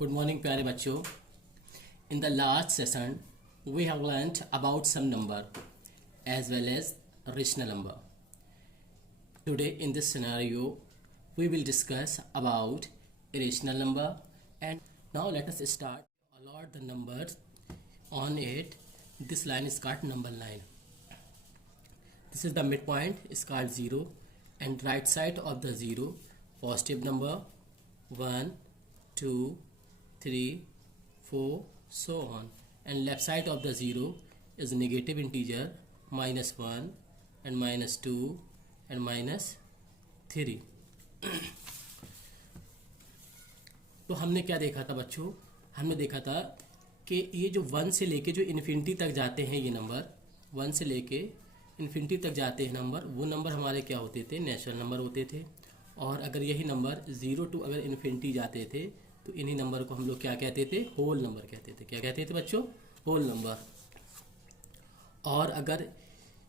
Good morning, प्यारे बच्चों. In the last session, we have learnt about some number as well as rational number. Today, in this scenario, we will discuss about irrational number. And now let us start. Allot the numbers on it. This line is called number line. This is the midpoint, is called 0, and right side of the 0 positive number 1, 2, 3, 4, so on, and left side of the 0 is negative integer -1 and -2 and -3. तो हमने क्या देखा था बच्चों? हमने देखा था कि ये जो 1 से लेके जो इन्फिनिटी तक जाते हैं, ये नंबर 1 से लेके इन्फिनिटी तक जाते हैं नंबर, वो नंबर हमारे क्या होते थे? नेचुरल नंबर होते थे. और अगर यही नंबर 0 टू अगर इन्फिनिटी जाते थे तो इन्हीं नंबर को हम लोग क्या कहते थे? होल नंबर कहते थे. क्या कहते थे बच्चों? Whole number. और अगर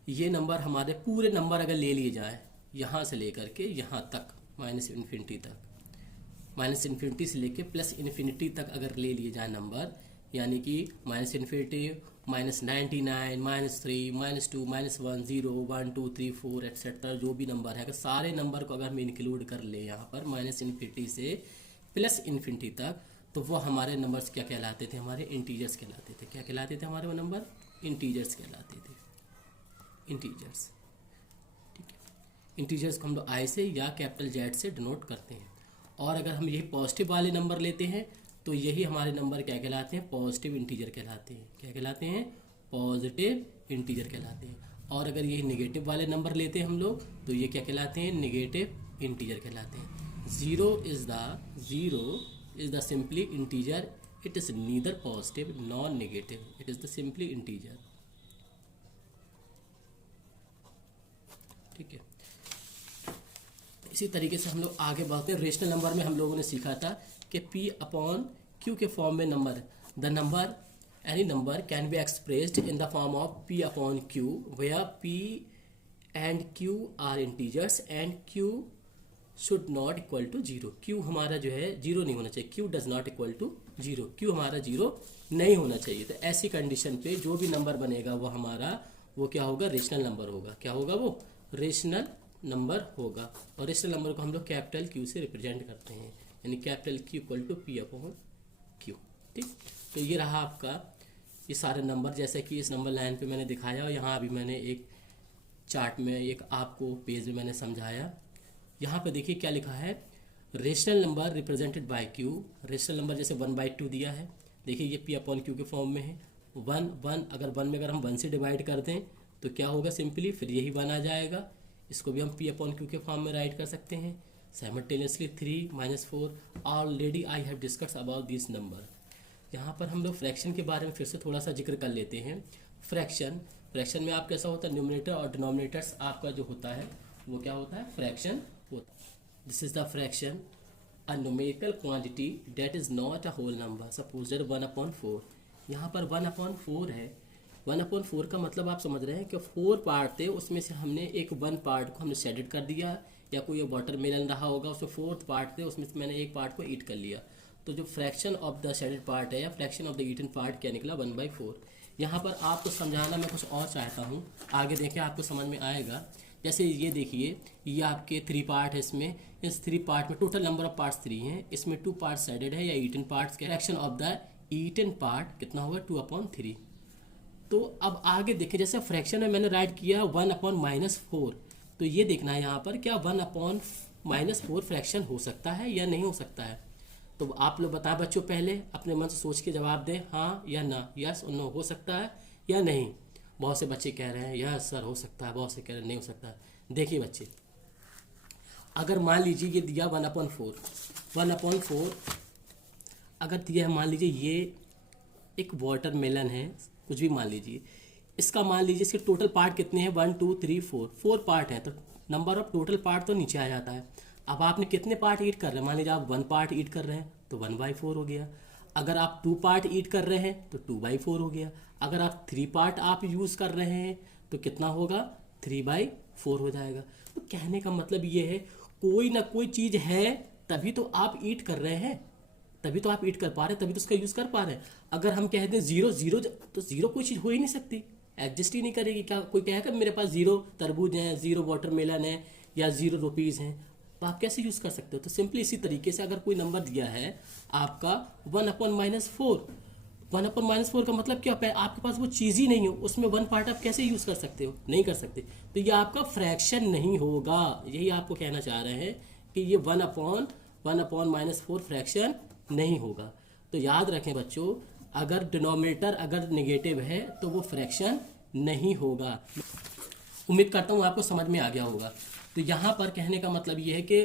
ये नंबर हमारे पूरे नंबर अगर ले लिए जाए यहाँ से लेकर के यहाँ तक माइनस इन्फिनिटी तक, माइनस इन्फिनिटी से लेके प्लस इन्फिनिटी तक अगर ले लिए जाए नंबर, यानी कि माइनस इन्फिनिटी -99, -3, -2, -1, 0, 1, 2, 3, 4 एक्सेट्रा जो भी नंबर है, अगर सारे नंबर को अगर हम इंक्लूड कर ले यहाँ पर माइनस इन्फिनिटी से प्लस इन्फिनिटी तक, तो वो हमारे नंबर्स क्या कहलाते थे? हमारे इंटीजर्स कहलाते थे. क्या कहलाते थे हमारे वो नंबर? इंटीजर्स कहलाते थे. इंटीजर्स. ठीक है. इंटीजर्स को हम लोग आई से या कैपिटल जेड से डिनोट करते हैं. और अगर हम यही पॉजिटिव वाले नंबर लेते हैं तो यही हमारे नंबर क्या कहलाते हैं? पॉजिटिव इंटीजर कहलाते हैं. क्या कहलाते हैं? पॉजिटिव इंटीजर कहलाते हैं. और अगर यही नेगेटिव वाले नंबर लेते हैं हम लोग तो ये क्या कहलाते हैं? नेगेटिव इंटीजर कहलाते हैं. Zero is the simply integer. It is neither positive nor negative. It is the simply integer. ठीक है. इसी तरीके से हम लोग आगे बढ़ते हैं. रेशनल नंबर में हम लोगों ने सीखा था कि P अपॉन Q के फॉर्म में number, the number any number can be expressed in the form of P upon Q, where P and Q are integers and Q should not equal to 0. Q हमारा जो है 0 नहीं होना चाहिए. Q does not equal to 0. Q हमारा 0 नहीं होना चाहिए. तो ऐसी कंडीशन पे जो भी नंबर बनेगा वो हमारा वो क्या होगा? रेशनल नंबर होगा. क्या होगा वो? रेशनल नंबर होगा. और रेशनल नंबर को हम लोग कैपिटल Q से रिप्रेजेंट करते हैं, यानी capital Q equal to P upon Q. ठीक. तो ये रहा आपका ये सारे नंबर, जैसे कि इस नंबर लाइन पे मैंने दिखाया और यहाँ अभी मैंने एक चार्ट में एक आपको पेज में मैंने समझाया. यहाँ पे देखिए क्या लिखा है? Rational number represented by Q. Rational number जैसे 1/2 दिया है, देखिए ये P अपॉन Q के फॉर्म में है. 1 अगर 1 में अगर हम 1 से डिवाइड कर दें तो क्या होगा? सिंपली फिर यही 1 आ जाएगा. इसको भी हम P अपॉन Q के फॉर्म में राइट कर सकते हैं. Simultaneously 3, -4. Already I have discuss about this number. यहाँ पर हम लोग फ्रैक्शन के बारे में फिर से थोड़ा सा जिक्र कर लेते हैं. फ्रैक्शन में आप कैसा होता है? न्यूमरेटर और डिनोमिनेटर्स आपका जो होता है वो क्या होता है? फ्रैक्शन होता है. This is the fraction, a numerical quantity that is not a whole number. Suppose that 1/4. यहाँ पर 1/4 है. 1/4 का मतलब आप समझ रहे हैं कि 4 पार्ट थे, उसमें से हमने एक 1 पार्ट को हमने शेडेड कर दिया, या कोई वाटरमेलन रहा होगा उसमें 4 पार्ट थे, उसमें से मैंने एक पार्ट को ईट कर लिया. तो जो fraction of the shaded part है या fraction of the eaten part क्या निकला? 1/4. यहाँ पर आपको समझाना मैं कुछ और चाहता हूँ, आगे देखें आपको समझ में आएगा. जैसे ये देखिए, ये आपके 3 पार्ट है. इसमें इस 3 पार्ट में टोटल नंबर ऑफ पार्ट्स 3 हैं. इसमें 2 पार्ट शेडेड है या ईटन पार्ट्स के. Fraction of the eaten part कितना होगा? 2/3. तो अब आगे देखिए, जैसे फ्रैक्शन में मैंने राइट किया 1/-4, तो ये देखना है यहाँ पर क्या 1/-4 फ्रैक्शन हो सकता है या नहीं हो सकता है. तो आप लोग बताएं बच्चों, पहले अपने मन से सोच के जवाब दें, हाँ या ना, यस और नो, हो सकता है या नहीं. बहुत से बच्चे कह रहे हैं यस सर हो सकता है, बहुत से कह रहे हैं नहीं हो सकता है. देखिए बच्चे, अगर मान लीजिए ये दिया 1/4 अगर दिया है, मान लीजिए ये एक वाटरमेलन है, कुछ भी मान लीजिए, इसका मान लीजिए इसके टोटल पार्ट कितने हैं? 1, 2, 3, 4 पार्ट हैं. तो नंबर ऑफ टोटल पार्ट तो नीचे आ जाता है. अब आपने कितने पार्ट ईट कर रहे हैं? मान लीजिए आप 1 पार्ट ईट कर रहे हैं तो 1/4 हो गया. अगर आप 2 पार्ट ईट कर रहे हैं तो 2/4 हो गया. अगर आप 3 पार्ट आप यूज़ कर रहे हैं तो कितना होगा? 3/4 हो जाएगा. तो कहने का मतलब ये है, कोई ना कोई चीज़ है तभी तो आप ईट कर रहे हैं. तभी तो आप ईट कर पा रहे हैं, तभी तो उसका यूज़ कर पा रहे हैं। अगर हम कह दें ज़ीरो ज़ीरो, तो ज़ीरो कोई चीज़ हो ही नहीं सकती, एग्जिस्ट ही नहीं करेगी। क्या कोई कहेगा मेरे पास ज़ीरो तरबूज हैं, ज़ीरो वाटरमेलन है या ज़ीरो रुपीज़ हैं, तो आप कैसे यूज़ कर सकते हो? तो सिंपली इसी तरीके से अगर कोई नंबर दिया है आपका 1/-4, 1/-4 का मतलब क्या है? आपके पास वो चीज़ ही नहीं हो, उसमें वन पार्ट आप कैसे यूज़ कर सकते हो? नहीं कर सकते। तो ये आपका फ्रैक्शन नहीं होगा, यही आपको कहना चाह रहे हैं कि ये 1/-4 फ्रैक्शन नहीं होगा। तो याद रखें बच्चों, अगर डिनोमिनेटर अगर नेगेटिव है तो वो फ्रैक्शन नहीं होगा। उम्मीद करता हूँ आपको समझ में आ गया होगा। तो यहाँ पर कहने का मतलब ये है कि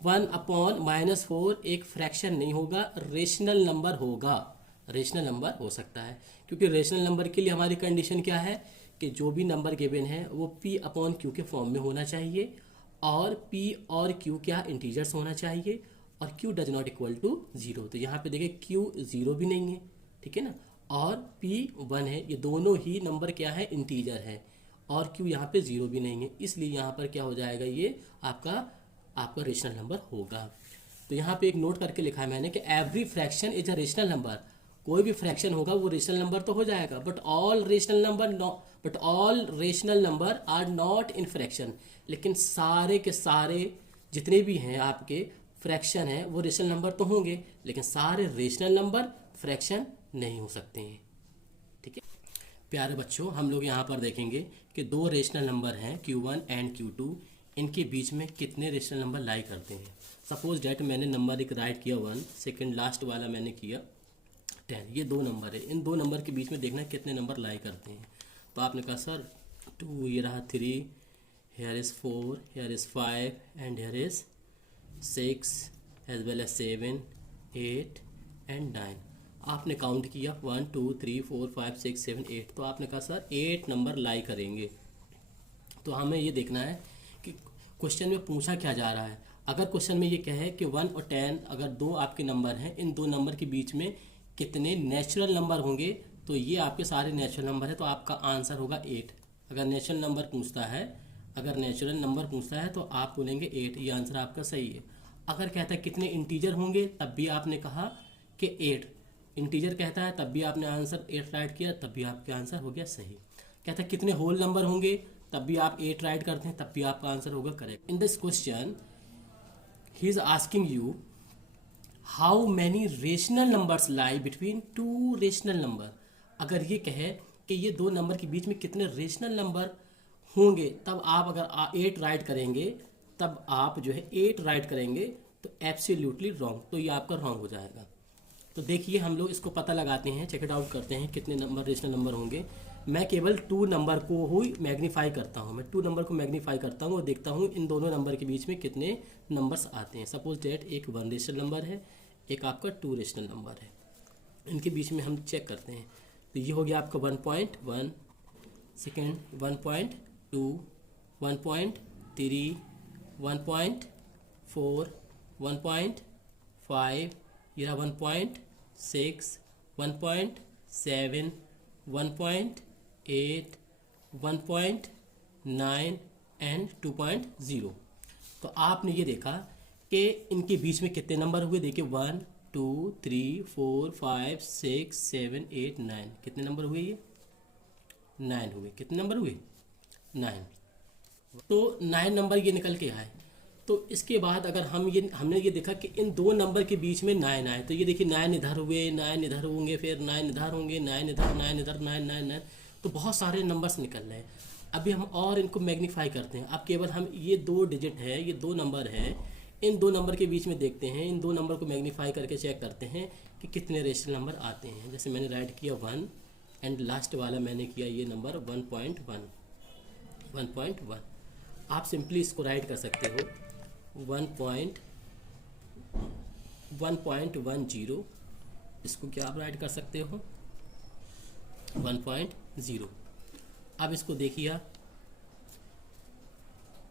1/-4 एक फ्रैक्शन नहीं होगा, रेशनल नंबर होगा। रेशनल नंबर हो सकता है, क्योंकि रेशनल नंबर के लिए हमारी कंडीशन क्या है कि जो भी नंबर गिवन है वो P/Q के फॉर्म में होना चाहिए, और P और Q क्या इंटीजर्स होना चाहिए, और Q does not equal to 0। तो यहाँ पे देखिए Q 0 भी नहीं है, ठीक है ना, और P 1 है, ये दोनों ही नंबर क्या है, इंटीजर है, और Q यहाँ पे 0 भी नहीं है, इसलिए यहाँ पर क्या हो जाएगा, ये आपका रेशनल नंबर होगा। तो यहाँ पे एक नोट करके लिखा है मैंने कि every fraction is a rational number. कोई भी फ्रैक्शन होगा वो रेशनल नंबर तो हो जाएगा, but all rational number are not in fraction. लेकिन सारे के सारे जितने भी हैं आपके फ्रैक्शन हैं वो रेशनल नंबर तो होंगे, लेकिन सारे रेशनल नंबर फ्रैक्शन नहीं हो सकते हैं, ठीक है प्यारे बच्चों। हम लोग यहाँ पर देखेंगे कि दो रेशनल नंबर हैं Q1 एंड Q2, इनके बीच में कितने रेशनल नंबर लाई करते हैं। सपोज डैट मैंने नंबर एक राइट किया 1, सेकंड लास्ट वाला मैंने किया 10, ये दो नंबर है, इन दो नंबर के बीच में देखना कितने नंबर लाई करते हैं। तो आपने कहा सर 2, ये रहा 3, here is 4, here is 5 and here is 6 as well as 7, 8 and 9। आपने काउंट किया 1 2 3 4 5 6 7 8, तो आपने कहा सर 8 नंबर लाई करेंगे। तो हमें ये देखना है कि क्वेश्चन में पूछा क्या जा रहा है। अगर क्वेश्चन में ये कहे कि 1 और 10 अगर दो आपके नंबर हैं, इन दो नंबर के बीच में कितने नेचुरल नंबर होंगे, तो ये आपके सारे नेचुरल नंबर है, तो आपका आंसर होगा 8। अगर नेचुरल नंबर पूछता है तो आप बोलेंगे 8, ये आंसर आपका सही है। अगर कहता है कितने इंटीजर होंगे, तब भी आपने कहा कि 8 इंटीजर कहता है, तब भी आपने आंसर 8 राइट किया, तब भी आपका आंसर हो गया सही। कहता है कितने होल नंबर होंगे, तब भी आप 8 राइट करते हैं, तब भी आपका आंसर होगा correct. In this question he is asking you how many rational numbers lie between two rational number. अगर ये कहे कि ये दो नंबर के बीच में कितने रेशनल नंबर होंगे, तब आप अगर 8 राइट करेंगे, तब आप जो है 8 राइट करेंगे, तो एब्सोल्युटली रॉन्ग, तो ये आपका रॉन्ग हो जाएगा। तो देखिए हम लोग इसको पता लगाते हैं, चेक इट आउट करते हैं कितने नंबर रेशनल नंबर होंगे। मैं केवल 2 नंबर को ही मैग्नीफाई करता हूँ, मैं 2 नंबर को मैग्नीफाई करता हूँ और देखता हूँ इन दोनों नंबर के बीच में कितने नंबर्स आते हैं। सपोज डेट एक 1 रेशनल नंबर है, एक आपका 2 रेशनल नंबर है, इनके बीच में हम चेक करते हैं। तो ये हो गया आपका 1.1, सेकेंड 1.2, 1.3, 1.4, 1.5, ये रहा 1.6, 1.7, 1.8, 1.9 एंड 2.0। तो आपने ये देखा कि इनके बीच में कितने नंबर हुए। देखिए 1 2 3 4 5 6 7 8 9, कितने नंबर हुए, ये 9 हुए। कितने नंबर हुए, 9। तो 9 नंबर ये निकल के आए। तो इसके बाद अगर हमने ये देखा कि इन दो नंबर के बीच में 9 आए, तो ये देखिए 9 इधर हुए, 9 इधर होंगे, फिर 9 इधर होंगे, 9 इधर, 9 इधर, 9 9 9, तो बहुत सारे नंबर्स निकल रहे हैं। अभी हम और इनको मैग्नीफाई करते हैं। अब केवल हम ये 2 डिजिट है, ये 2 नंबर हैं, इन 2 नंबर के बीच में देखते हैं, इन 2 नंबर को मैग्नीफाई करके चेक करते हैं कि कितने रेशनल नंबर आते हैं। जैसे मैंने राइट किया 1 एंड लास्ट वाला मैंने किया ये नंबर 1.1। आप सिंपली इसको राइट कर सकते हो 1.10, इसको क्या आप राइट कर सकते हो 1.0। अब इसको देखिए,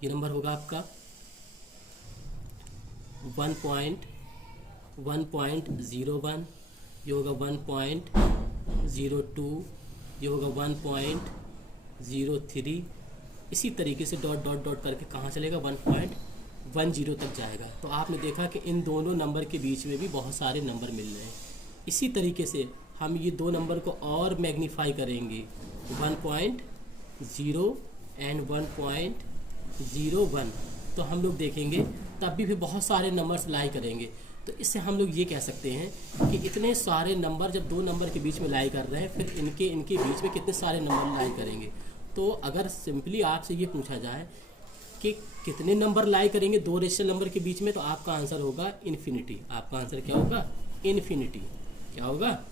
ये नंबर होगा आपका 1.01, ये होगा 1.02, ये होगा 1.03। इसी तरीके से डॉट डॉट डॉट करके कहाँ चलेगा 1.1 10 तक जाएगा। तो आपने देखा कि इन दोनों नंबर के बीच में भी बहुत सारे नंबर मिल रहे हैं। इसी तरीके से हम ये दो नंबर को और मैग्नीफाई करेंगे, 1.0 एंड 1.01, तो हम लोग देखेंगे तब भी बहुत सारे नंबर्स लाई करेंगे। तो इससे हम लोग ये कह सकते हैं कि इतने सारे नंबर जब दो नंबर के बीच में लाई कर रहे हैं, फिर इनके बीच में कितने सारे नंबर लाई करेंगे। तो अगर सिंपली आपसे ये पूछा जाए कि कितने नंबर लाई करेंगे दो रेशनल नंबर के बीच में, तो आपका आंसर होगा इन्फिनिटी। आपका आंसर क्या होगा? इन्फिनिटी। क्या होगा?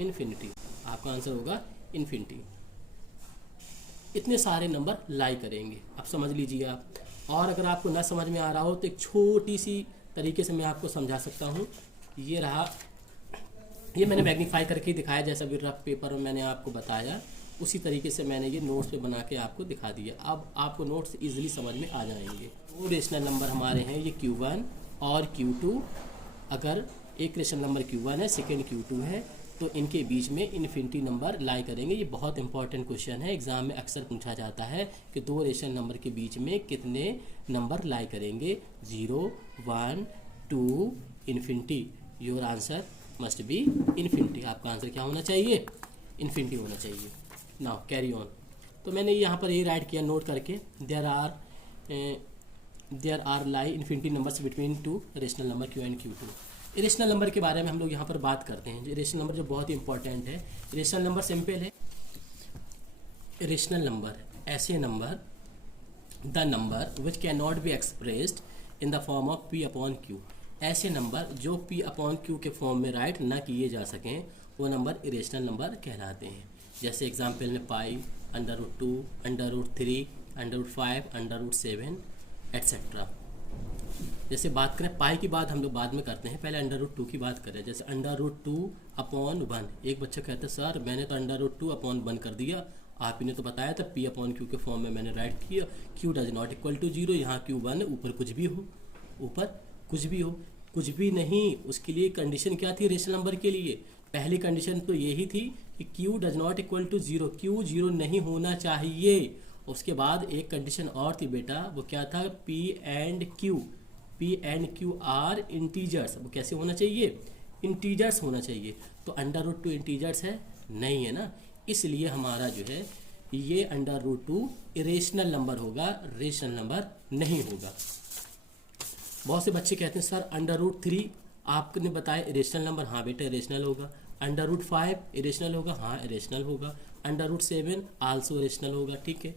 इन्फिनिटी। आपका आंसर होगा इन्फिनिटी। इतने सारे नंबर लाई करेंगे। अब समझ लीजिए आप। और अगर आपको ना समझ में आ रहा हो तो एक छोटी सी तरीके से मैं आपको समझा सकता हूँ। ये रहा, ये मैंने मैग्नीफाई करके दिखाया, जैसा भी रफ पेपर में मैंने आपको बताया उसी तरीके से मैंने ये नोट्स पे बना के आपको दिखा दिया। अब आपको नोट्स इजीली समझ में आ जाएंगे। वो रेशनल नंबर हमारे हैं ये Q1 और Q2। अगर एक रेशनल नंबर Q1 है, सेकेंड Q2 है, तो इनके बीच में इन्फिनिटी नंबर लाई करेंगे। ये बहुत इंपॉर्टेंट क्वेश्चन है, एग्जाम में अक्सर पूछा जाता है कि दो रेशनल नंबर के बीच में कितने नंबर लाई करेंगे, 0, 1, 2, infinity. Your answer must be infinity. आपका आंसर क्या होना चाहिए? इन्फिनिटी होना चाहिए। Now carry on. तो मैंने यहाँ पर ये राइट किया नोट करके, there are lie infinity numbers between two rational number Q and Q2। Irrational number के बारे में हम लोग यहाँ पर बात करते हैं। इरेशनल नंबर जो बहुत ही इंपॉर्टेंट है। इरेशनल नंबर सिंपल है। इरेशनल नंबर ऐसे number, the number which can not be expressed in the form of P/Q। ऐसे नंबर जो P/Q के फॉर्म में राइट ना किए जा सकें, वो नंबर इरेशनल नंबर कहलाते हैं। जैसे एग्जाम्पल में पाई, √2, √3, √5, √7 एट्सेट्रा। जैसे बात करें पाई की बात हम लोग बाद में करते हैं, पहले √2 की बात करें। जैसे √2/1। एक बच्चा कहता है सर मैंने तो √2/1 कर दिया, आप ने तो बताया था P/Q के फॉर्म में मैंने राइट किया। Q does not equal to 0। यहाँ Q1 ऊपर कुछ भी हो, ऊपर कुछ भी हो, कुछ भी नहीं। उसके लिए कंडीशन क्या थी रेशनल नंबर के लिए? पहली कंडीशन तो यही थी कि Q does not equal to 0, Q 0 नहीं होना चाहिए। उसके बाद एक कंडीशन और थी बेटा, वो क्या था? P and Q are integers. वो कैसे होना चाहिए? इंटीजर्स होना चाहिए। तो √2 इंटीजर्स है? नहीं है ना, इसलिए हमारा जो है ये √2 इरेशनल नंबर होगा, रेशनल नंबर नहीं होगा। बहुत से बच्चे कहते हैं सर √3 आपने बताया इरेशनल नंबर। हाँ बेटा इरेशनल होगा। √5 इरेशनल होगा? हाँ इरेशनल होगा। √7 आल्सो इरेशनल होगा। ठीक है,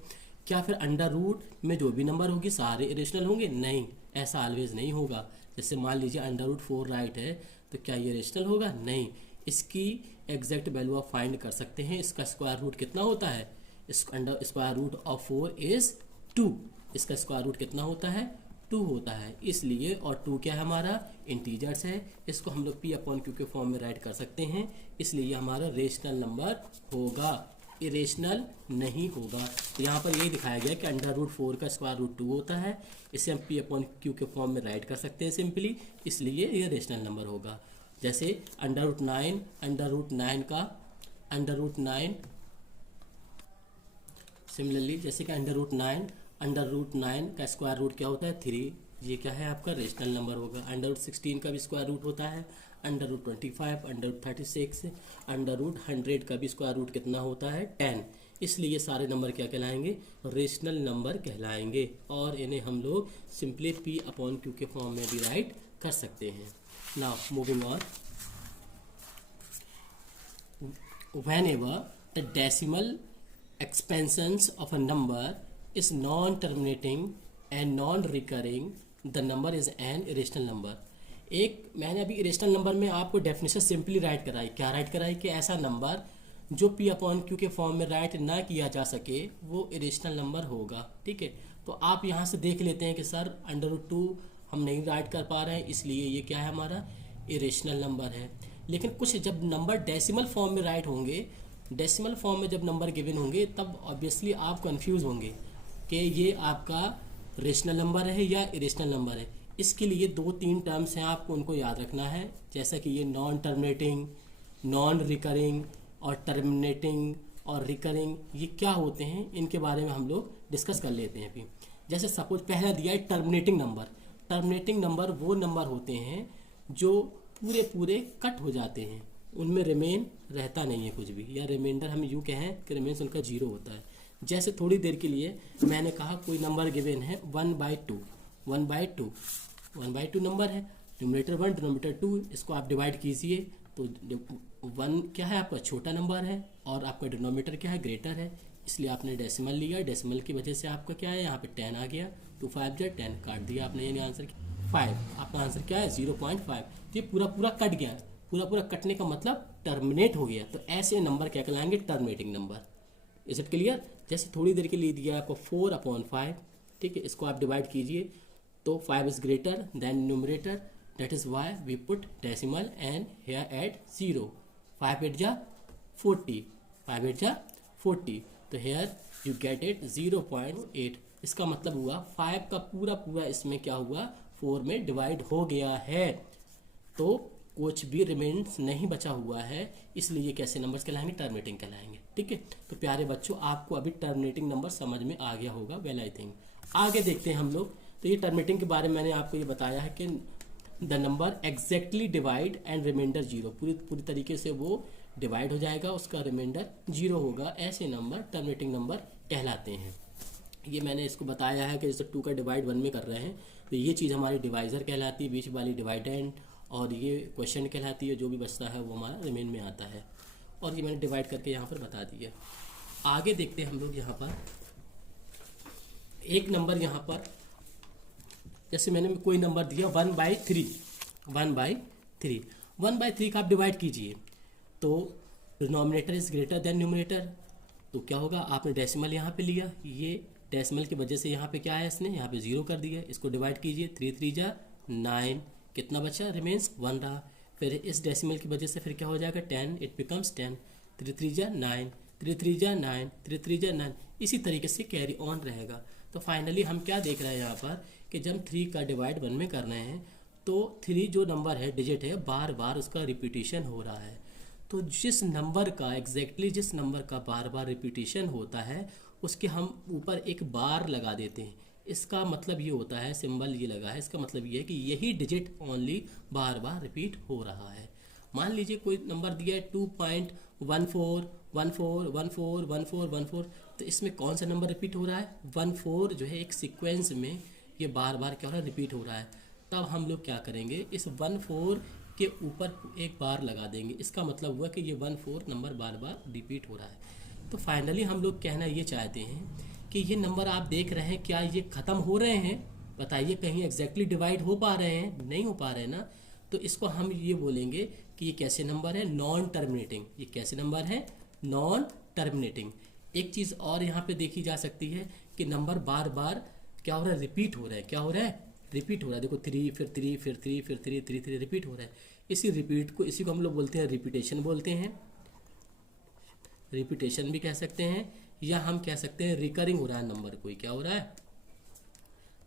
क्या फिर अंडर रूट में जो भी नंबर होगी सारे इरेशनल होंगे? नहीं, ऐसा ऑलवेज नहीं होगा। जैसे मान लीजिए √4 राइट है, तो क्या ये रेशनल होगा? नहीं। इसकी एग्जैक्ट वैल्यू आप फाइंड कर सकते हैं। इसका स्क्वायर रूट कितना होता है? Square root of 4 is 2। इसका स्क्वायर रूट कितना होता है? 2 होता है। इसलिए, और 2 क्या है हमारा? इंटीजर्स है। इसको हम लोग P/Q के फॉर्म में राइट कर सकते हैं। इसलिए हमारा रेशनल नंबर होगा, इरेशनल नहीं होगा। तो यहाँ पर यही दिखाया गया कि √4 का स्क्वायर रूट 2 होता है। इसे हम P/Q के फॉर्म में राइट कर सकते हैं सिंपली, इसलिए ये रेशनल नंबर होगा। जैसे √9 का √9 सिमिलरली, जैसे कि √9 का स्क्वायर रूट क्या होता है? 3। ये क्या है आपका? रेशनल नंबर होगा। √16 का भी स्क्वायर रूट होता है, √25, √36, √100 का भी स्क्वायर रूट कितना होता है? 10। इसलिए सारे नंबर क्या कहलाएंगे? रेशनल नंबर कहलाएंगे। और इन्हें हम लोग सिंपली P/Q के फॉर्म में भी राइट कर सकते हैं। Now moving on, whenever the decimal expansions of a number is non-terminating and non-recurring, the number is an irrational number। एक मैंने अभी इरेशनल नंबर में आपको डेफिनेशन सिंपली राइट कराई। क्या राइट कराई? कि ऐसा नंबर जो P/Q के फॉर्म में राइट ना किया जा सके वो इरेशनल नंबर होगा। ठीक है, तो आप यहाँ से देख लेते हैं कि सर √2 हम नहीं राइट कर पा रहे हैं, इसलिए ये क्या है हमारा? इरेशनल नंबर है। लेकिन कुछ जब नंबर डेसिमल फॉर्म में राइट होंगे, डेसिमल फॉर्म में जब नंबर गिवन होंगे, तब ऑब्वियसली आप कंफ्यूज होंगे कि ये आपका रेशनल नंबर है या इरेशनल नंबर है। इसके लिए 2-3 टर्म्स हैं, आपको उनको याद रखना है। जैसा कि ये नॉन टर्मिनेटिंग, नॉन रिकरिंग और टर्मिनेटिंग और रिकरिंग, ये क्या होते हैं इनके बारे में हम लोग डिस्कस कर लेते हैं अभी। जैसे सपोज पहला दिया है टर्मिनेटिंग नंबर। टर्मिनेटिंग नंबर वो नंबर होते हैं जो पूरे पूरे कट हो जाते हैं, उनमें रिमेन रहता नहीं है कुछ भी, या रिमाइंडर हम यूँ कहें कि रिमेन्स उनका जीरो होता है। जैसे थोड़ी देर के लिए मैंने कहा कोई नंबर गिवन है 1/2, 1/2, 1/2 नंबर है, न्यूमरेटर 1 डिनोमिनेटर 2, इसको आप डिवाइड कीजिए तो 1 क्या है आपका छोटा नंबर है और आपका डिनोमिनेटर क्या है ग्रेटर है, इसलिए आपने डेसिमल लिया, डेसिमल की वजह से आपका क्या है यहाँ पे 10 आ गया, 2 5 जा 10 काट दिया आपने, यानी आंसर 5, आपका आंसर क्या है 0.5। ये पूरा पूरा कट गया, पूरा पूरा कटने का मतलब टर्मिनेट हो गया, तो ऐसे नंबर क्या कहलाएंगे terminating number. Is it clear? जैसे थोड़ी देर के लिए दिया आपको 4/5, ठीक है, इसको आप डिवाइड कीजिए तो 5 is greater than numerator, that is why we put decimal and here at 0। 5 8 जा 40, 5 8 जा 40, तो हेयर यू गेट इट 0.8। इसका मतलब हुआ 5 का पूरा पूरा इसमें क्या हुआ 4 में डिवाइड हो गया है, तो कुछ भी रिमेन्स नहीं बचा हुआ है, इसलिए ये कैसे नंबर्स कहलाएंगे टर्मिनेटिंग कहलाएंगे। ठीक है, तो प्यारे बच्चों आपको अभी टर्मिनेटिंग नंबर समझ में आ गया होगा वेल आई थिंक। आगे देखते हैं हम लोग। तो ये टर्मिनेटिंग के बारे में मैंने आपको ये बताया है कि the number exactly divide and remainder 0, पूरी तरीके से वो डिवाइड हो जाएगा, उसका रिमाइंडर 0 होगा, ऐसे नंबर टर्मिनेटिंग नंबर कहलाते हैं। ये मैंने इसको बताया है कि जैसे 2 का डिवाइड 1 में कर रहे हैं तो ये चीज़ हमारी डिवाइज़र कहलाती है, बीच वाली डिवाइडेंड, और ये क्वेश्चन कहलाती है, जो भी बचता है वो हमारा रिमेन में आता है, और ये मैंने डिवाइड करके यहाँ पर बता दिया। आगे देखते हैं हम लोग यहाँ पर एक नंबर, यहाँ पर जैसे मैंने कोई नंबर दिया 1/3, 1/3, 1/3 का आप डिवाइड कीजिए तो denominator is greater than numerator, तो क्या होगा आपने डेसिमल यहाँ पे लिया, ये डेसिमल की वजह से यहाँ पे क्या है इसने यहाँ पे 0 कर दिया, इसको डिवाइड कीजिए 3 3 जा 9, कितना बचा रिमेन्स 1 रहा, फिर इस डेसिमल की वजह से फिर क्या हो जाएगा 10, इट बिकम्स 10, 3 3 जा 9, 3 3 जा 9, 3 3 जा 9, इसी तरीके से कैरी ऑन रहेगा। तो फाइनली हम क्या देख रहे हैं यहाँ पर कि जब 3 का डिवाइड 1 में कर रहे हैं तो 3 जो नंबर है डिजिट है बार बार उसका रिपीटिशन हो रहा है, तो जिस नंबर का एग्जैक्टली जिस नंबर का बार बार रिपीटिशन होता है उसके हम ऊपर एक बार लगा देते हैं। इसका मतलब ये होता है, सिंबल ये लगा है, इसका मतलब ये है कि यही डिजिट ओनली बार बार रिपीट हो रहा है। मान लीजिए कोई नंबर दिया है 2.1414141414, तो इसमें कौन सा नंबर रिपीट हो रहा है 14 जो है एक सीक्वेंस में ये बार बार क्या हो रहा है रिपीट हो रहा है। तब हम लोग क्या करेंगे इस 14 के ऊपर एक बार लगा देंगे, इसका मतलब हुआ कि ये 14 नंबर बार बार रिपीट हो रहा है। तो फाइनली हम लोग कहना ये चाहते हैं कि ये नंबर आप देख रहे हैं क्या ये ख़त्म हो रहे हैं, बताइए कहीं एग्जैक्टली डिवाइड हो पा रहे हैं, नहीं हो पा रहे हैं ना, तो इसको हम ये बोलेंगे कि ये कैसे नंबर है नॉन टर्मिनेटिंग। ये कैसे नंबर है नॉन टर्मिनेटिंग। एक चीज़ और यहाँ पे देखी जा सकती है कि नंबर बार बार क्या हो रहा है रिपीट हो रहा है, क्या हो रहा है रिपीट हो रहा है, देखो 3 फिर 3 फिर 3 फिर 3 3 3 रिपीट हो रहा है। इसी रिपीट को इसी को हम लोग बोलते हैं रिपीटेशन बोलते हैं, रिपीटेशन भी कह सकते हैं, या हम कह सकते हैं रिकरिंग हो रहा है नंबर, कोई क्या हो रहा है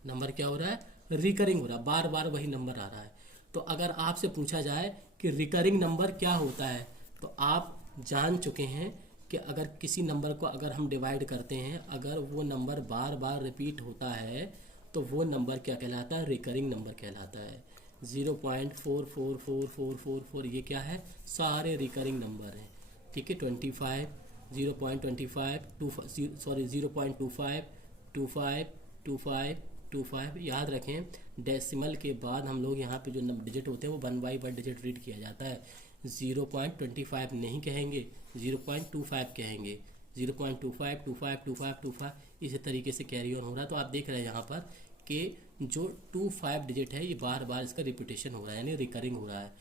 नंबर क्या हो रहा है रिकरिंग हो रहा है, बार बार वही नंबर आ रहा है। तो अगर आपसे पूछा जाए कि रिकरिंग नंबर क्या होता है तो आप जान चुके हैं कि अगर किसी नंबर को अगर हम डिवाइड करते हैं अगर वो नंबर बार बार रिपीट होता है तो वो नंबर क्या कहलाता है रिकरिंग नंबर कहलाता है। 0.444444 ये क्या है सारे रिकरिंग नंबर हैं, ठीक है। 25 0.25 0.25 25 25 25 याद रखें। डेसिमल के बाद हम लोग यहाँ पे जो डिजिट होते हैं वो 1/1 डिजिट रीड किया जाता है। 0.25 नहीं कहेंगे 0.25 कहेंगे, 0.25 25 25 25 इसी तरीके से कैरी ऑन हो रहा है। तो आप देख रहे हैं यहाँ पर कि जो 25 डिजिट है ये बार बार इसका रिपीटेशन हो रहा है यानी रिकरिंग हो रहा है।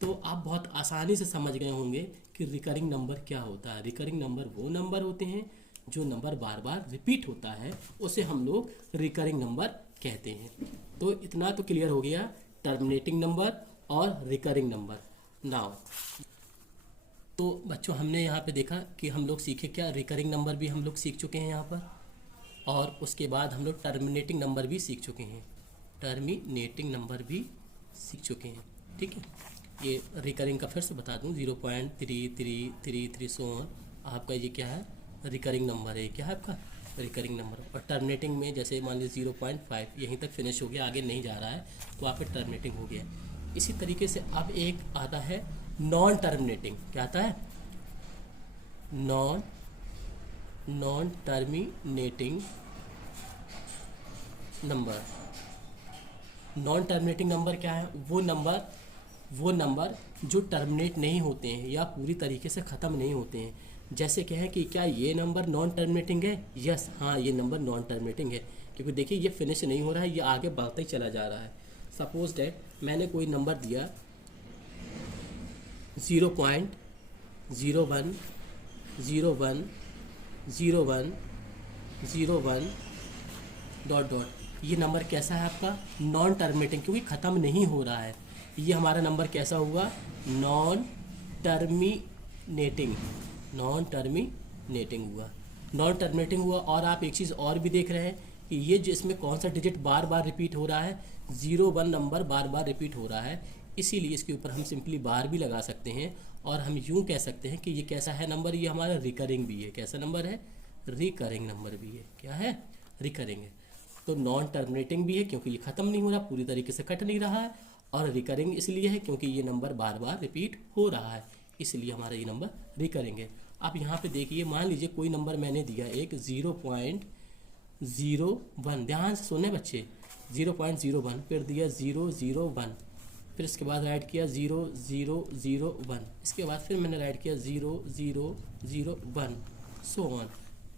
तो आप बहुत आसानी से समझ गए होंगे कि रिकरिंग नंबर क्या होता है। रिकरिंग नंबर वो नंबर होते हैं जो नंबर बार बार रिपीट होता है उसे हम लोग रिकरिंग नंबर कहते हैं। तो इतना तो क्लियर हो गया टर्मिनेटिंग नंबर और रिकरिंग नंबर। नाउ तो बच्चों हमने यहाँ पे देखा कि हम लोग सीखे क्या रिकरिंग नंबर भी हम लोग सीख चुके हैं यहाँ पर, और उसके बाद हम लोग टर्मिनेटिंग नंबर भी सीख चुके हैं, टर्मिनेटिंग नंबर भी सीख चुके हैं, ठीक है। ये रिकरिंग का फिर से बता दूं 0.3333 सो ऑन आपका ये क्या है रिकरिंग नंबर है, क्या है आपका रिकरिंग नंबर। और टर्मिनेटिंग में जैसे मान लीजिए 0.5 यहीं तक फिनिश हो गया, आगे नहीं जा रहा है, तो आप टर्मिनेटिंग हो गया। इसी तरीके से अब एक आता है नॉन टर्मिनेटिंग। क्या आता है? Non terminating number. Non terminating number क्या है? वो नंबर जो टर्मिनेट नहीं होते हैं या पूरी तरीके से ख़त्म नहीं होते हैं। जैसे कहें कि क्या ये नंबर नॉन टर्मिनेटिंग है? यस, हाँ, ये नंबर नॉन टर्मिनेटिंग है, क्योंकि देखिए ये फिनिश नहीं हो रहा है, ये आगे बढ़ता ही चला जा रहा है। सपोज डैट मैंने कोई नंबर दिया 0.01010101 डॉट डॉट। ये नंबर कैसा है आपका? नॉन टर्मिनेटिंग, क्योंकि ख़त्म नहीं हो रहा है। ये हमारा नंबर कैसा हुआ? नॉन टर्मिनेटिंग हुआ। और आप एक चीज़ और भी देख रहे हैं कि ये जो इसमें कौन सा डिजिट बार बार रिपीट हो रहा है? 01 नंबर बार बार रिपीट हो रहा है, इसीलिए इसके ऊपर हम सिंपली बार भी लगा सकते हैं। और हम यूँ कह सकते हैं कि ये कैसा है नंबर? ये हमारा रिकरिंग भी है। कैसा नंबर है? रिकरिंग नंबर भी है। क्या है? रिकरिंग है। तो नॉन टर्मिनेटिंग भी है क्योंकि ये ख़त्म नहीं हो रहा, पूरी तरीके से कट नहीं रहा है, और रिकरिंग इसलिए है क्योंकि ये नंबर बार बार रिपीट हो रहा है, इसलिए हमारा ये नंबर रिकरिंग है। आप यहाँ पे देखिए, मान लीजिए कोई नंबर मैंने दिया एक 0.01, ध्यान से सुने बच्चे, 0.01, फिर दिया 001, फिर इसके बाद राइट किया 0001, इसके बाद फिर मैंने राइट किया 0001, सो ऑन।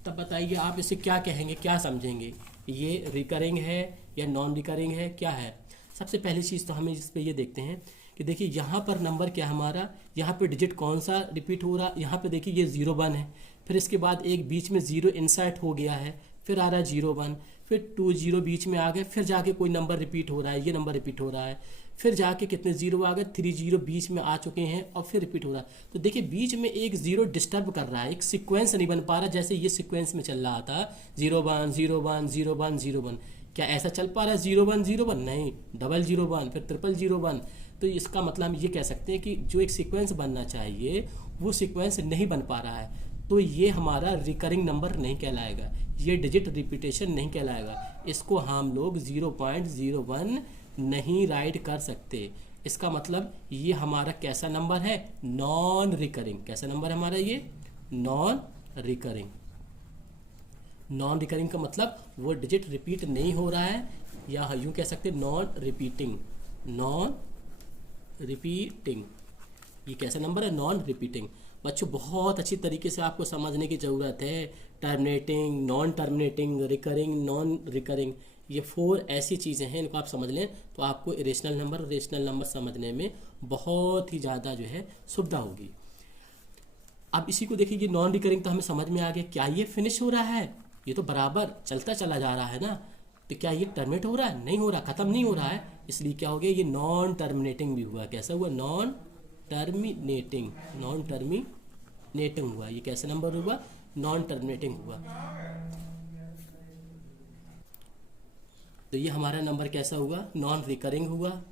तब बताइए आप इसे क्या कहेंगे, क्या समझेंगे? ये रिकरिंग है या नॉन रिकरिंग है, क्या है? सबसे पहली चीज़ तो हमें इस पे ये देखते हैं कि देखिए यहाँ पर नंबर क्या हमारा, यहाँ पे डिजिट कौन सा रिपीट हो रहा? यहाँ पे देखिए ये 01 है, फिर इसके बाद एक बीच में 0 इंसर्ट हो गया है, फिर आ रहा है 01, फिर 20 बीच में आ गए, फिर जाके कोई नंबर रिपीट हो रहा है, ये नंबर रिपीट हो रहा है, फिर जाके कितने 0 आ गए, 30 बीच में आ चुके हैं, और फिर रिपीट हो रहा है। तो देखिए बीच में एक 0 डिस्टर्ब कर रहा है, एक सीक्वेंस नहीं बन पा रहा, जैसे ये सीक्वेंस में चल रहा था 01 01 01 01। क्या ऐसा चल पा रहा है 01 01? नहीं, 001 फिर 00001। तो इसका मतलब हम ये कह सकते हैं कि जो एक सीक्वेंस बनना चाहिए वो सीक्वेंस नहीं बन पा रहा है, तो ये हमारा रिकरिंग नंबर नहीं कहलाएगा, ये डिजिट रिपीटेशन नहीं कहलाएगा। इसको हम लोग 0.01 नहीं राइट कर सकते। इसका मतलब ये हमारा कैसा नंबर है? Non recurring. कैसा नंबर है हमारा ये? Non recurring. नॉन रिकरिंग का मतलब वो डिजिट रिपीट नहीं हो रहा है, या यूँ कह सकते नॉन रिपीटिंग। ये कैसा नंबर है? Non repeating. बच्चों बहुत अच्छी तरीके से आपको समझने की ज़रूरत है। Terminating, non terminating, recurring, non recurring, ये 4 ऐसी चीज़ें हैं, इनको आप समझ लें तो आपको इरेशनल नंबर और रेशनल नंबर समझने में बहुत ही ज़्यादा जो है सुविधा होगी। अब इसी को देखिए, ये नॉन रिकरिंग तो हमें समझ में आ गया। क्या ये फिनिश हो रहा है? ये तो बराबर चलता चला जा रहा है ना, तो क्या ये टर्मिनेट हो रहा है? नहीं हो रहा, ख़त्म नहीं हो रहा है, इसलिए क्या हो गया? ये नॉन टर्मिनेटिंग भी हुआ। कैसा हुआ? नॉन टर्मिनेटिंग हुआ। ये कैसा नंबर हुआ? नॉन टर्मिनेटिंग हुआ। तो ये हमारा नंबर कैसा हुआ? नॉन रिकरिंग हुआ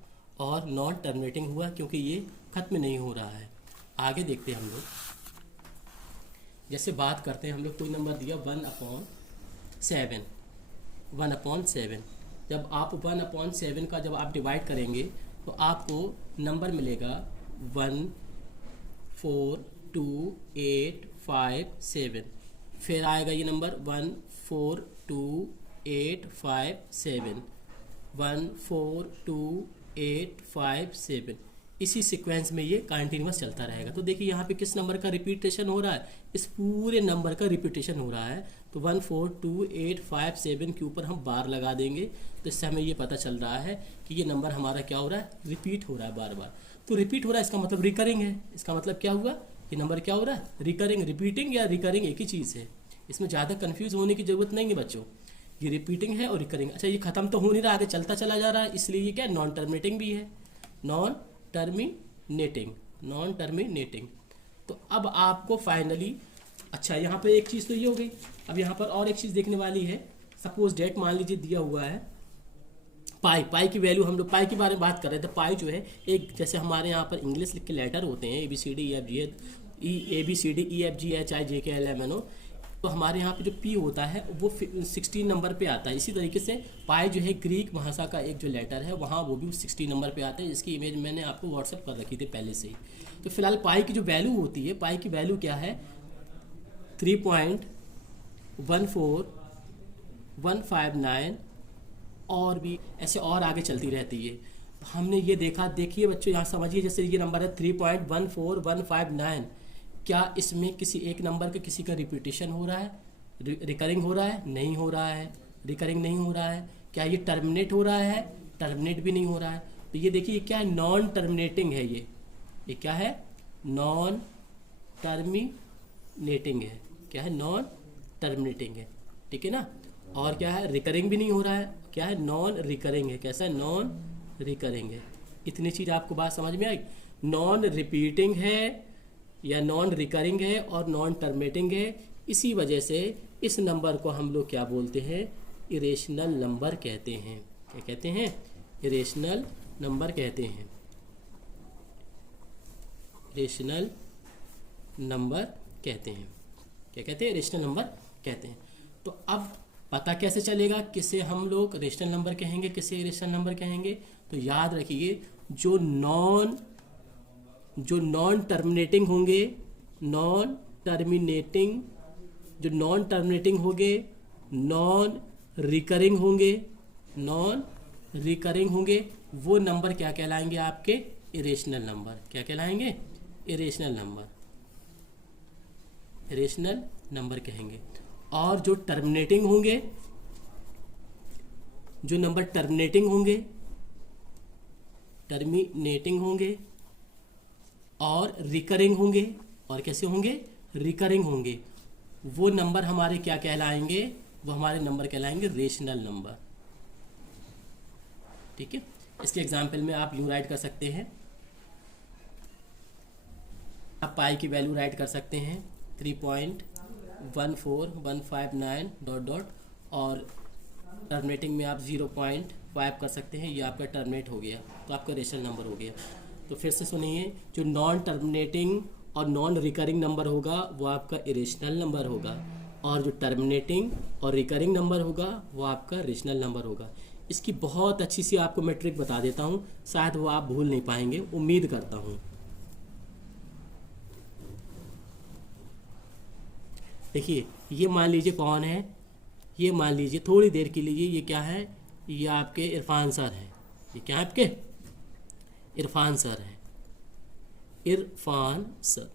और नॉन टर्मिनेटिंग हुआ, क्योंकि ये खत्म नहीं हो रहा है। आगे देखते हैं हम लोग, जैसे बात करते हैं हम लोग, कोई नंबर दिया 1/7। जब आप 1/7 का जब आप डिवाइड करेंगे तो आपको नंबर मिलेगा 142,857। फिर आएगा ये नंबर 142,857, 142,857। इसी सीक्वेंस में ये कंटिन्यूअस चलता रहेगा। तो देखिए यहाँ पे किस नंबर का रिपीटेशन हो रहा है? इस पूरे नंबर का रिपीटेशन हो रहा है। तो 142,857 के ऊपर हम बार लगा देंगे, तो इससे हमें ये पता चल रहा है कि ये नंबर हमारा क्या हो रहा है? रिपीट हो रहा है बार बार। तो रिपीट हो रहा है, इसका मतलब रिकरिंग है। इसका मतलब क्या हुआ? ये नंबर क्या हो रहा है? रिकरिंग। रिपीटिंग या रिकरिंग एक ही चीज़ है, इसमें ज़्यादा कन्फ्यूज होने की ज़रूरत नहीं है बच्चों। ये रिपीटिंग है और रिकरिंग। अच्छा, ये ख़त्म तो हो नहीं रहा, आगे चलता चला जा रहा है, इसलिए ये क्या? नॉन टर्मिनेटिंग भी है। Non terminating. तो अब आपको फाइनली, अच्छा यहाँ पे एक चीज़ तो ये हो गई। अब यहाँ पर और एक चीज़ देखने वाली है। सपोज डेट मान लीजिए दिया हुआ है पाई की वैल्यू, हम लोग पाई के बारे में बात कर रहे थे। पाई जो है एक, जैसे हमारे यहाँ पर इंग्लिश लिख के लेटर होते हैं ABCD EFG, ABCD EFG HIJKLMNO, तो हमारे यहाँ पे जो पी होता है वो 16 नंबर पे आता है। इसी तरीके से पाई जो है ग्रीक भाषा का एक जो लेटर है वहाँ वो भी 16 नंबर पे आता है, जिसकी इमेज मैंने आपको व्हाट्सअप कर रखी थी पहले से ही। तो फिलहाल पाई की जो वैल्यू होती है, पाई की वैल्यू क्या है 3.14159 और भी ऐसे और आगे चलती रहती है। तो हमने ये देखा, देखिए बच्चों यहाँ समझिए, जैसे ये नंबर है 3.14159, क्या इसमें किसी एक नंबर का किसी का रिपीटेशन हो रहा है, रिकरिंग हो रहा है? नहीं हो रहा है, रिकरिंग नहीं हो रहा है। क्या ये टर्मिनेट हो रहा है? टर्मिनेट भी नहीं हो रहा है। तो ये देखिए क्या है, नॉन टर्मिनेटिंग है। ये क्या है? नॉन टर्मिनेटिंग है। क्या है? नॉन टर्मिनेटिंग है, ठीक है ना। और क्या है? रिकरिंग भी नहीं हो रहा है। क्या है? नॉन रिकरिंग है। कैसा है? नॉन रिकरिंग है। इतनी चीज़ आपको बात समझ में आई? नॉन रिपीटिंग है या नॉन रिकरिंग है और नॉन टर्मिनेटिंग है। इसी वजह से इस नंबर को हम लोग क्या बोलते हैं? इरेशनल नंबर कहते हैं। क्या कहते हैं? इरेशनल नंबर कहते हैं। इरेशनल नंबर कहते हैं। क्या कहते हैं? रेशनल नंबर कहते हैं। तो अब पता कैसे चलेगा किसे हम लोग रेशनल नंबर कहेंगे, किसे इरेशनल नंबर कहेंगे? तो याद रखिए, जो नॉन टर्मिनेटिंग होंगे, नॉन टर्मिनेटिंग होंगे, नॉन रिकरिंग होंगे, वो नंबर क्या कहलाएंगे? आपके इरेशनल नंबर। क्या कहलाएंगे? इरेशनल नंबर कहेंगे। और जो टर्मिनेटिंग होंगे, जो नंबर टर्मिनेटिंग होंगे और रिकरिंग होंगे, और कैसे होंगे? रिकरिंग होंगे, वो नंबर हमारे क्या कहलाएंगे? वो हमारे नंबर कहलाएंगे रेशनल नंबर। ठीक है। इसके एग्जाम्पल में आप यूँ राइट कर सकते हैं, आप पाई की वैल्यू राइट कर सकते हैं 3.14159 डॉट डॉट, और टर्मिनेटिंग में आप 0.5 कर सकते हैं। ये आपका टर्मिनेट हो गया, तो आपका रेशनल नंबर हो गया। तो फिर से सुनिए, जो नॉन टर्मिनेटिंग और नॉन रिकरिंग नंबर होगा वो आपका इरेशनल नंबर होगा, और जो टर्मिनेटिंग और रिकरिंग नंबर होगा वो आपका रेशनल नंबर होगा। इसकी बहुत अच्छी सी आपको मैट्रिक बता देता हूँ, शायद वो आप भूल नहीं पाएंगे, उम्मीद करता हूँ। देखिए, ये मान लीजिए कौन है, ये मान लीजिए थोड़ी देर के लिए ये क्या है, ये आपके इरफान सर हैं। ये क्या है? आपके इरफान सर हैं। इरफान सर,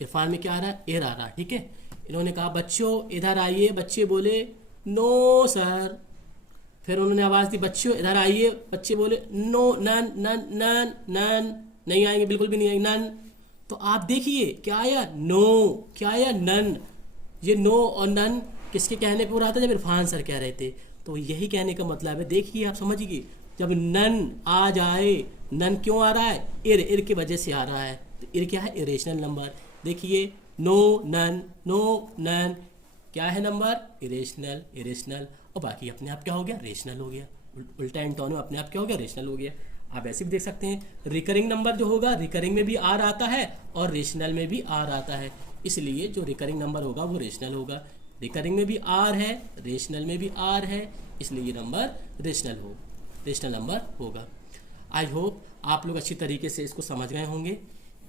इरफान में क्या आ रहा है? एर आ रहा है, ठीक है। इन्होंने कहा बच्चों इधर आइए, बच्चे बोले नो सर। फिर उन्होंने आवाज़ दी बच्चों इधर आइए, बच्चे बोले no, none none none none, नहीं आएंगे, बिल्कुल भी नहीं आएंगे, नन। तो आप देखिए क्या आया? नो। क्या आया? नन। ये नो और नन किसके कहने पे हो रहा था? जब इरफान सर कह रहे थे। तो यही कहने का मतलब है, देखिए आप समझिए, जब नन आ जाए, नन क्यों आ रहा है? इर की वजह से आ रहा है। तो इर क्या है? Irrational number. देखिए, नो नन, नो नन, क्या है नंबर? इरेशनल। और बाकी अपने आप क्या हो गया? रेशनल हो गया। उल्टा एंटोनिम अपने आप क्या हो गया? रेशनल हो गया। आप ऐसे भी देख सकते हैं, रिकरिंग नंबर जो होगा, रिकरिंग में भी आर आता है और रेशनल में भी आर आता है, इसलिए जो रिकरिंग नंबर होगा वो रेशनल होगा। रिकरिंग में भी आर है, रेशनल में भी आर है, इसलिए ये नंबर रेशनल नंबर होगा। आई होप आप लोग अच्छी तरीके से इसको समझ गए होंगे,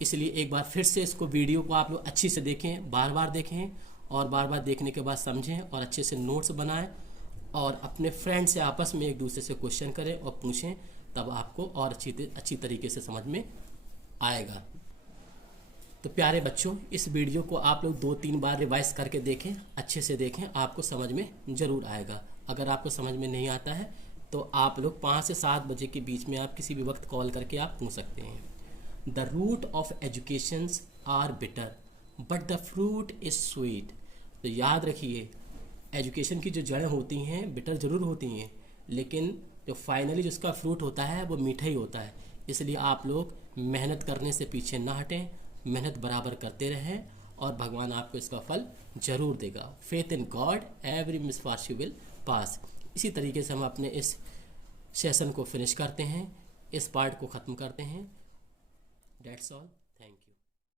इसलिए एक बार फिर से इसको वीडियो को आप लोग अच्छी से देखें, बार बार देखें, और बार बार देखने के बाद समझें और अच्छे से नोट्स बनाएं, और अपने फ्रेंड से आपस में एक दूसरे से क्वेश्चन करें और पूछें, तब आपको और अच्छी तरीके से समझ में आएगा। तो प्यारे बच्चों, इस वीडियो को आप लोग 2-3 बार रिवाइज करके देखें, अच्छे से देखें, आपको समझ में ज़रूर आएगा। अगर आपको समझ में नहीं आता है तो आप लोग 5 से 7 बजे के बीच में आप किसी भी वक्त कॉल करके आप पूछ सकते हैं। The root of educations are bitter but the fruit is sweet. तो याद रखिए, एजुकेशन की जो जड़ें होती हैं बिटर ज़रूर होती हैं, लेकिन जो फाइनली जो उसका फ्रूट होता है वो मीठा ही होता है। इसलिए आप लोग मेहनत करने से पीछे ना हटें, मेहनत बराबर करते रहें, और भगवान आपको इसका फल जरूर देगा। Faith in God, every misfortune will pass. इसी तरीके से हम अपने इस सेशन को फिनिश करते हैं, इस पार्ट को ख़त्म करते हैं। That's all.